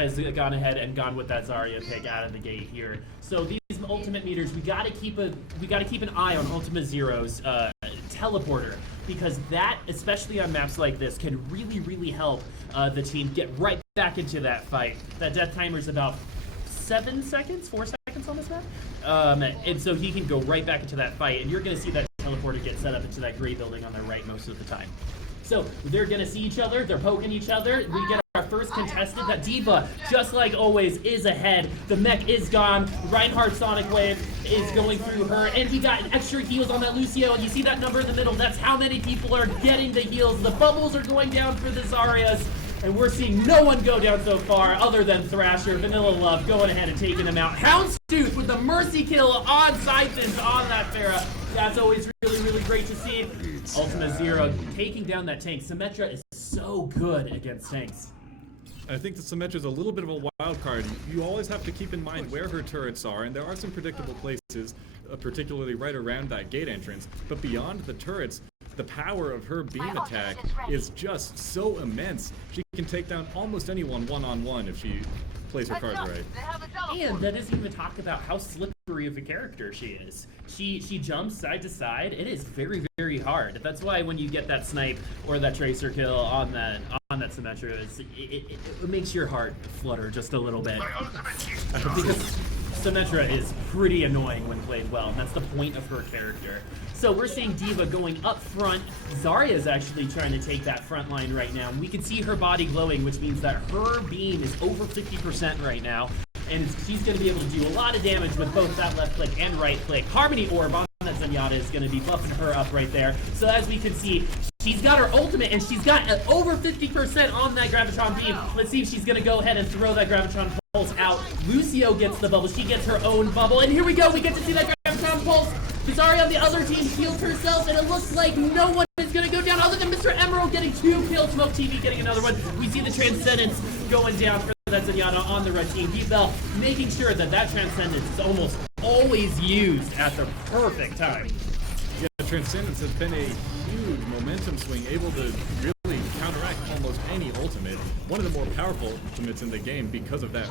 has gone ahead and gone with that Zarya pick out of the gate here. So these ultimate meters, we gotta keep an eye on Ultima Zero's teleporter, because that, especially on maps like this, can really help the team get right back into that fight. That death timer is about 7 seconds, 4 seconds on this map, and so he can go right back into that fight, and you're gonna see that teleporter get set up into that gray building on the right most of the time. So they're gonna see each other, they're poking each other. We get our first contested. That D.Va, just like always, is ahead. The mech is gone. Reinhardt Sonic Wave is going through her, and we got extra heals on that Lucio, and you see that number in the middle. That's how many people are getting the heals. The bubbles are going down for the Zaryas, and we're seeing no one go down so far other than Thrasher. Vanilla Love going ahead and taking him out. Houndstooth with the mercy kill on Siphons on that Pharah. That's always really great to see. Ultima Zero taking down that tank. Symmetra is so good against tanks. I think the Symmetra's a little bit of a wild card. You always have to keep in mind where her turrets are, and there are some predictable places, particularly right around that gate entrance. But beyond the turrets, the power of her beam attack is just so immense. She can take down almost anyone one-on-one if she plays her cards right. And that doesn't even talk about how slippery of a character she is. She jumps side to side. It is very hard. That's why when you get that snipe or that tracer kill on that Symmetra, it makes your heart flutter just a little bit. Because Symmetra is pretty annoying when played well, and that's the point of her character. So we're seeing D.Va going up front. Zarya is actually trying to take that front line right now. We can see her body glowing, which means that her beam is over 50% right now. And she's going to be able to do a lot of damage with both that left click and right click. Harmony Orb on that Zenyatta is going to be buffing her up right there. So as we can see, she's got her ultimate, and she's got over 50% on that Gravitron beam. Let's see if she's going to go ahead and throw that Gravitron pulse out. Lucio gets the bubble. She gets her own bubble. And here we go. We get to see that Gravitron pulse. Zarya on the other team healed herself, and it looks like no one is going to go down other than Mr. Emerald getting 2 kills. Smoke TV getting another one. We see the Transcendence going down for that Zenyatta on the red team. D.Va making sure that Transcendence is almost always used at the perfect time. Yeah, Transcendence has been a huge momentum swing, able to really counteract almost any ultimate. One of the more powerful ultimates in the game because of that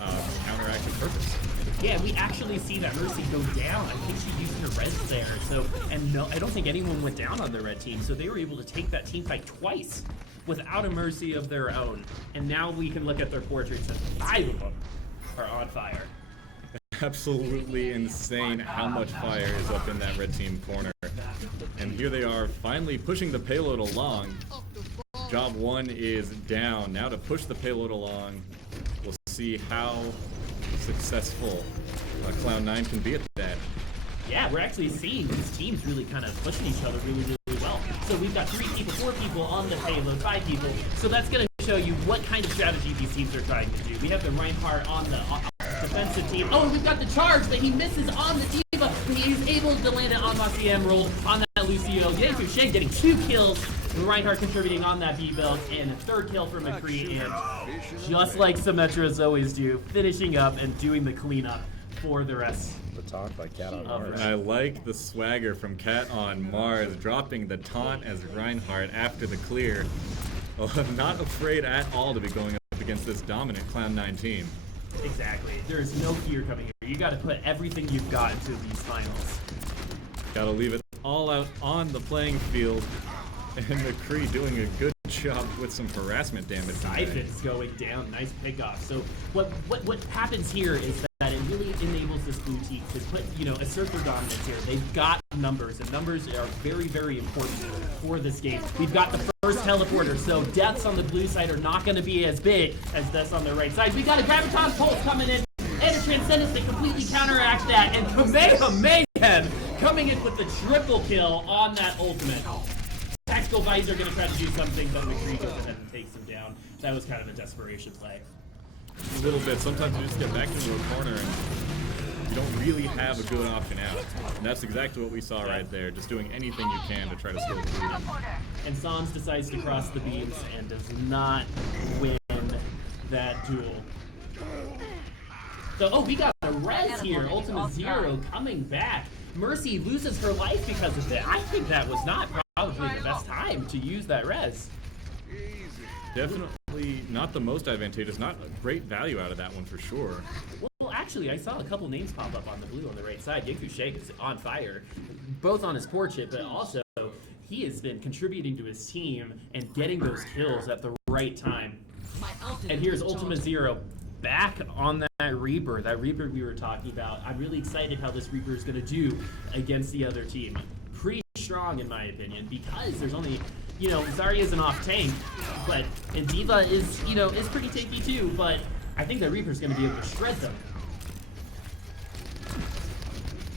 counteractive purpose. Yeah, we actually see that Mercy go down. I think she used her res there. So, and no, I don't think anyone went down on the red team. So they were able to take that team fight twice without a Mercy of their own. And now we can look at their portraits, and 5 of them are on fire. Absolutely insane how much fire is up in that red team corner. And here they are finally pushing the payload along. Job 1 is down. Now to push the payload along, we'll see how successful Cloud9 can be at that. Yeah, we're actually seeing these teams really kind of pushing each other really well. So we've got 3 people, 4 people on the payload, 5 people. So that's going to show you what kind of strategy these teams are trying to do. We have the Reinhardt on the defensive team. Oh, we've got the charge, but he misses on the D.Va. He's able to land it on the Emerald, on that Lucio. Getting through Shane, getting 2 kills. Reinhardt contributing on that B-build, and a 3rd kill for McCree, and just like Symmetra's always do, finishing up and doing the cleanup for the rest. The taunt by Cat on Mars. And I like the swagger from Cat on Mars, dropping the taunt as Reinhardt after the clear. Not afraid at all to be going up against this dominant Cloud9 team. Exactly. There's no fear coming here. You got to put everything you've got into these finals. Gotta leave it all out on the playing field. And McCree doing a good job with some harassment damage. Siphons going down, nice pickoff. So what happens here is that it really enables this blue team to put, assert their dominance here. They've got numbers, and numbers are very important for this game. We've got the first teleporter, so deaths on the blue side are not going to be as big as deaths on the right side. We got a Graviton Pulse coming in, and a Transcendence to completely counteract that, and Kamehameha coming in with the triple kill on that ultimate. Tactical Visor going to try to do something, but McCree goes ahead and takes him down. That was kind of a desperation play. A little bit. Sometimes you just get back into a corner and you don't really have a good option out. And that's exactly what we saw right there. Just doing anything you can to try to slow the bleeding. And Sans decides to cross the beams and does not win that duel. So, we got a res here. Ultima Zero coming back. Mercy loses her life because of that. I think that was not probably the best time to use that res. definitely not the most advantageous. Not a great value out of that one for sure. Well, actually, I saw a couple names pop up on the blue on the right side. Yanku Shake is on fire, both on his portrait, but also he has been contributing to his team and getting those kills at the right time. And here's Ultima Zero back on that Reaper we were talking about. I'm really excited how this Reaper is going to do against the other team. Pretty strong in my opinion, because there's only, Zarya is an off tank, and D.Va is pretty tanky too, but I think that Reaper's going to be able to shred them.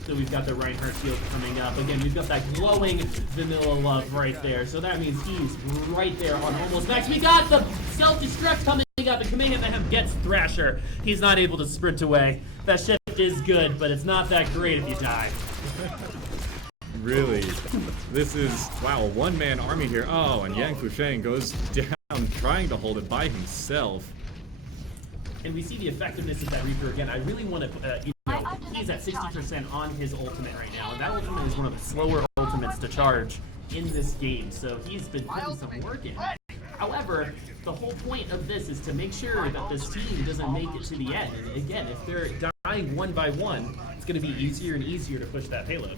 So we've got the Reinhardt shield coming up. Again, we've got that glowing vanilla love right there. So that means he's right there on almost max. We got the self-destruct coming up, and Kamehameha gets Thrasher. He's not able to sprint away. That shift is good, but it's not that great if you die. Really? This is, wow, one-man army here. Oh, and Yang Fusheng goes down trying to hold it by himself. And we see the effectiveness of that Reaper again. I really want to, he's at 60% on his ultimate right now, and that ultimate is one of the slower ultimates to charge in this game, so he's been putting some work in. However, the whole point of this is to make sure that this team doesn't make it to the end. And again, if they're dying one by one, it's going to be easier and easier to push that payload.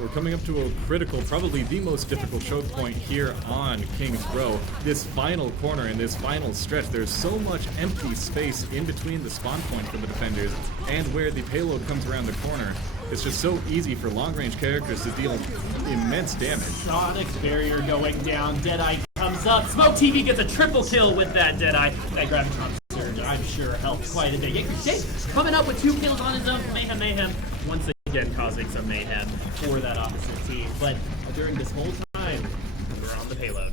We're coming up to a critical, probably the most difficult choke point here on King's Row. This final corner and this final stretch, there's so much empty space in between the spawn point for the defenders and where the payload comes around the corner. It's just so easy for long-range characters to deal immense damage. Sonic's barrier going down, Deadeye comes up, Smoke TV gets a triple kill with that Deadeye. That Graviton Surge, I'm sure, helped quite a bit. Yanku Shake coming up with 2 kills on his own. Mayhem once again causing some mayhem for that opposite team. But during this whole time, we're on the payload.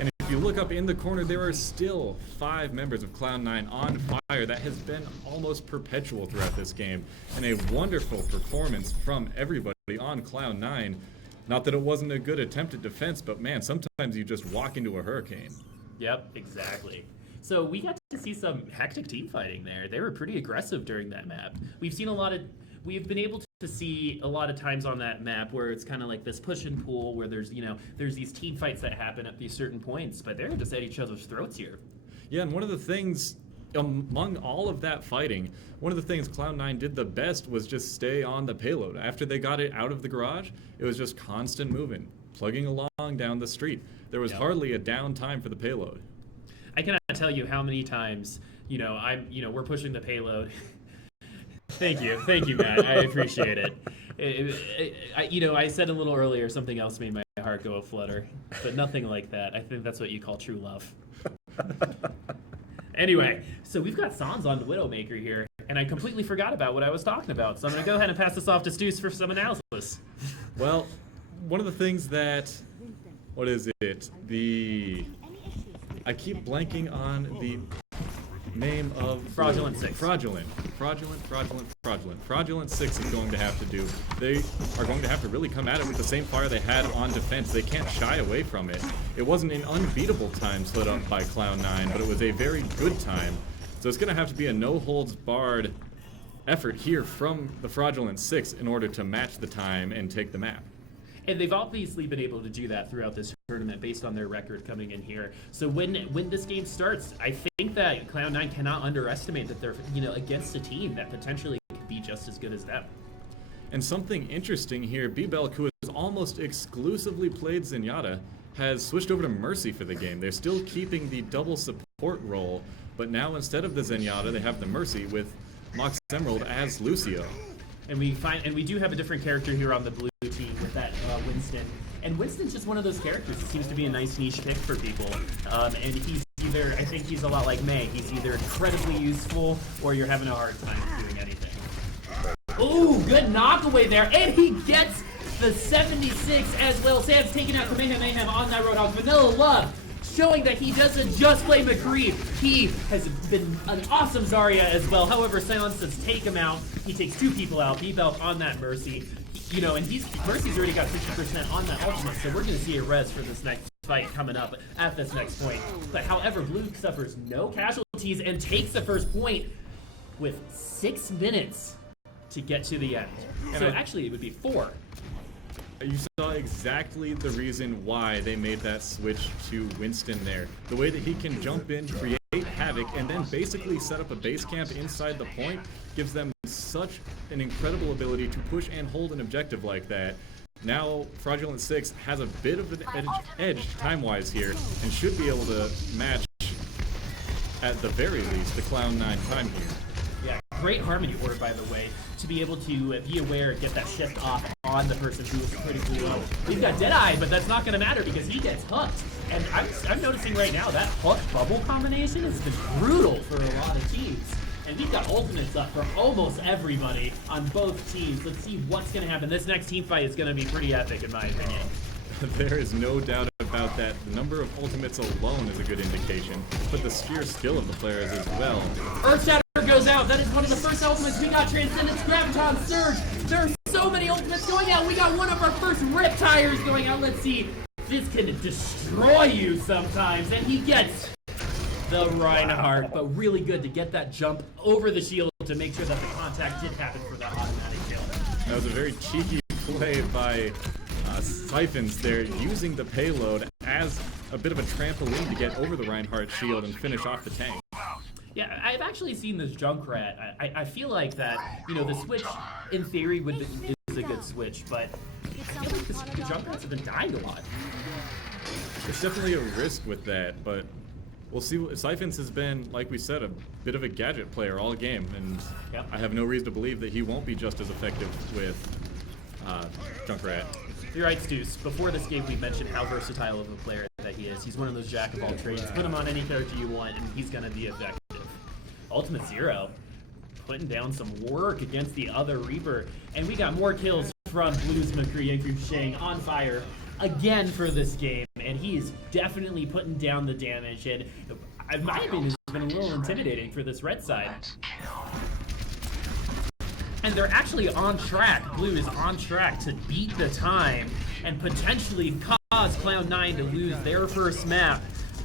And if you look up in the corner, there are still 5 members of Cloud9 on fire. That has been almost perpetual throughout this game. And a wonderful performance from everybody on Cloud9. Not that it wasn't a good attempt at defense, but man, sometimes you just walk into a hurricane. Yep, exactly. So we got to see some hectic team fighting there. They were pretty aggressive during that map. We've been able to see a lot of times on that map where it's kind of like this push and pull where there's these team fights that happen at these certain points, but they're just at each other's throats here. Yeah, and one of the things among all of that fighting, one of the things Cloud9 did the best was just stay on the payload. After they got it out of the garage, it was just constant movement, plugging along down the street. There was hardly a downtime for the payload. I cannot tell you how many times, we're pushing the payload. Thank you, Matt. I appreciate it. I said a little earlier something else made my heart go aflutter, but nothing like that. I think that's what you call true love. Anyway, so we've got Sans on the Widowmaker here, and I completely forgot about what I was talking about, so I'm going to go ahead and pass this off to Stuce for some analysis. Well, one of the things that, what is it? I keep blanking on the name of Fraudulent 6. Fraudulent 6 is going to have to do. They are going to have to really come at it with the same fire they had on defense. They can't shy away from it. It wasn't an unbeatable time slid up by Cloud9, but it was a very good time. So it's going to have to be a no-holds-barred effort here from the Fraudulent 6 in order to match the time and take the map. And they've obviously been able to do that throughout this tournament based on their record coming in here. So when this game starts, I think that Cloud9 cannot underestimate that they're against a team that potentially could be just as good as them. And something interesting here, B-Belk, who has almost exclusively played Zenyatta, has switched over to Mercy for the game. They're still keeping the double support role, but now instead of the Zenyatta, they have the Mercy with Mox Emerald as Lucio. And we do have a different character here on the blue team with that Winston. And Winston's just one of those characters that seems to be a nice niche pick for people. And he's I think he's a lot like Mei. He's either incredibly useful or you're having a hard time doing anything. Ooh, good knockaway there. And he gets the 76 as well. Sam's taking out Kamehameha on that Roadhog. Vanilla Love showing that he doesn't just play McCree. He has been an awesome Zarya as well. However, Silence does take him out. He takes 2 people out. B-Belk on that Mercy. And Mercy's already got 50% on that ultimate, so we're going to see a res for this next fight coming up at this next point. But however, Blue suffers no casualties and takes the first point with 6 minutes to get to the end. So actually, it would be 4. You saw exactly the reason why they made that switch to Winston there. The way that he can jump in, create havoc, and then basically set up a base camp inside the point gives them such an incredible ability to push and hold an objective like that. Now, Fraudulent 6 has a bit of an edge time-wise here, and should be able to match, at the very least, the Cloud9 time here. Yeah, great Harmony order, by the way, to be able to be aware and get that shift off on the person who is critically low. We've got Deadeye, but that's not going to matter because he gets hooked. And I'm noticing right now that hook bubble combination has been brutal for a lot of teams. And we've got ultimates up for almost everybody on both teams. Let's see what's going to happen. This next team fight is going to be pretty epic, in my opinion. There is no doubt about that. The number of ultimates alone is a good indication, but the sheer skill of the players as well. Earthshatter goes out. That is one of the first ultimates. We got Transcendence, Graviton, Surge. There are so many ultimates going out. We got one of our first Rip Tires going out. Let's see. This can destroy you sometimes. And he gets the Reinhardt, but really good to get that jump over the shield to make sure that the contact did happen for that automatic kill. That was a very cheeky play by Siphons there, using the payload as a bit of a trampoline to get over the Reinhardt shield and finish off the tank. Yeah, I've actually seen this Junkrat. I feel like that, you know, the switch, in theory, is a good switch, but I feel like the Junkrats have been dying a lot. There's definitely a risk with that, but we'll see. Siphons has been, like we said, a bit of a gadget player all game, and Yep. I have no reason to believe that he won't be just as effective with Junkrat. You're right, Stews. Before this game, we mentioned how versatile of a player that he is. He's one of those jack of all trades. Put him on any character you want, and he's going to be effective. Ultimate Zero, putting down some work against the other Reaper. And we got more kills from Blues McCree and Crushing on fire again for this game. And he is definitely putting down the damage. And in my opinion, it's been a little intimidating for this red side. And they're actually on track. Blue is on track to beat the time and potentially cause Cloud9 to lose their first map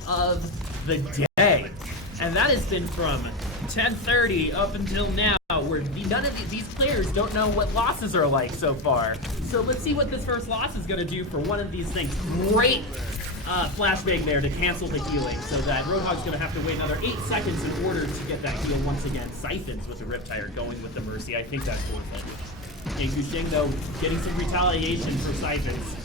of the day. And that has been from 10:30 up until now, where none of these players don't know what losses are like so far. So let's see what this first loss is going to do for one of these things. Great flashbang there to cancel the healing, so that Roadhog's going to have to wait another 8 seconds in order to get that heal once again. Siphons with the Riptire going with the Mercy. I think that's worth it. And Gusheng, though, getting some retaliation for Siphons.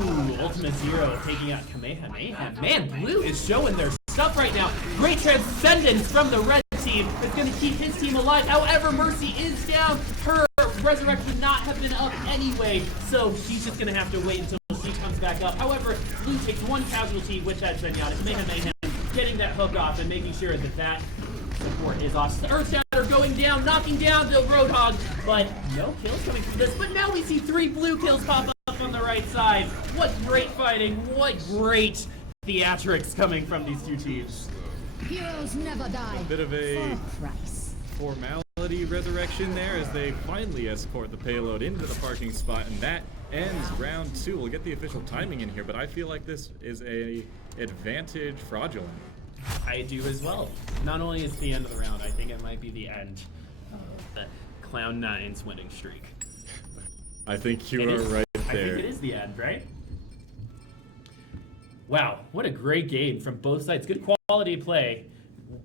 Ooh, Ultimate Zero taking out Kamehameha. Man, Blue is showing their stuff right now. Great transcendence from the red team. It's going to keep his team alive. However, Mercy is down. Her resurrection would not have been up anyway, so she's just going to have to wait until she comes back up. However, Blue takes one casualty with that Zenyatta. Kamehameha getting that hook off and making sure that that support is off. Earthshatter going down, knocking down the Roadhog, but no kills coming from this. But now we see 3 blue kills pop up on the right side. What great fighting, what great theatrics coming from these two teams. Heroes never die. A bit of a formality resurrection there as they finally escort the payload into the parking spot, and that ends round 2. We'll get the official timing in here, but I feel like this is a advantage Fraudulent. I do as well. Not only is the end of the round, I think it might be the end of the Cloud9's winning streak. I think you are right there. I think it is the end, right? Wow, what a great game from both sides. Good quality play.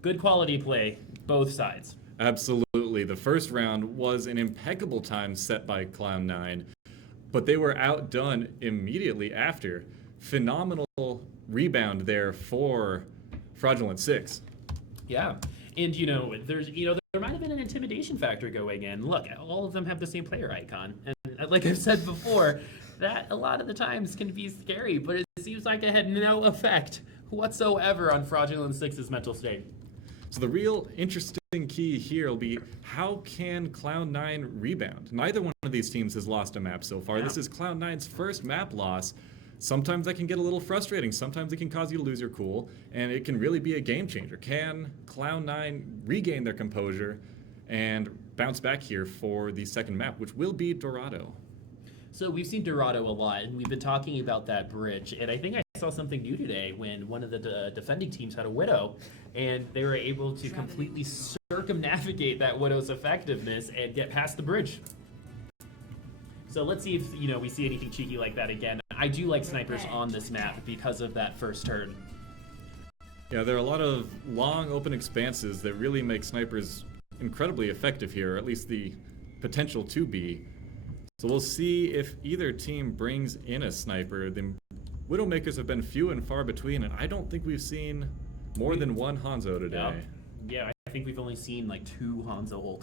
Good quality play, both sides. Absolutely. The first round was an impeccable time set by Cloud9, but they were outdone immediately after. Phenomenal rebound there for Fraudulent 6. Yeah, and there might have been an intimidation factor going in. Look, all of them have the same player icon, and like I've said before, that a lot of the times can be scary, but it seems like it had no effect whatsoever on Fraudulent 6's mental state. So the real interesting key here will be, how can Cloud9 rebound? Neither one of these teams has lost a map so far. Yeah. This is Cloud9's first map loss. Sometimes that can get a little frustrating. Sometimes it can cause you to lose your cool, and it can really be a game changer. Can Cloud9 regain their composure and bounce back here for the second map, which will be Dorado? So we've seen Dorado a lot, and we've been talking about that bridge, and I think I saw something new today when one of the defending teams had a Widow, and they were able to completely circumnavigate that Widow's effectiveness and get past the bridge. So let's see if we see anything cheeky like that again. I do like snipers on this map because of that first turn. Yeah, there are a lot of long open expanses that really make snipers incredibly effective here, or at least the potential to be. So we'll see if either team brings in a sniper. The Widowmakers have been few and far between, and I don't think we've seen more than one Hanzo today. Yeah, I think we've only seen like 2 Hanzo whole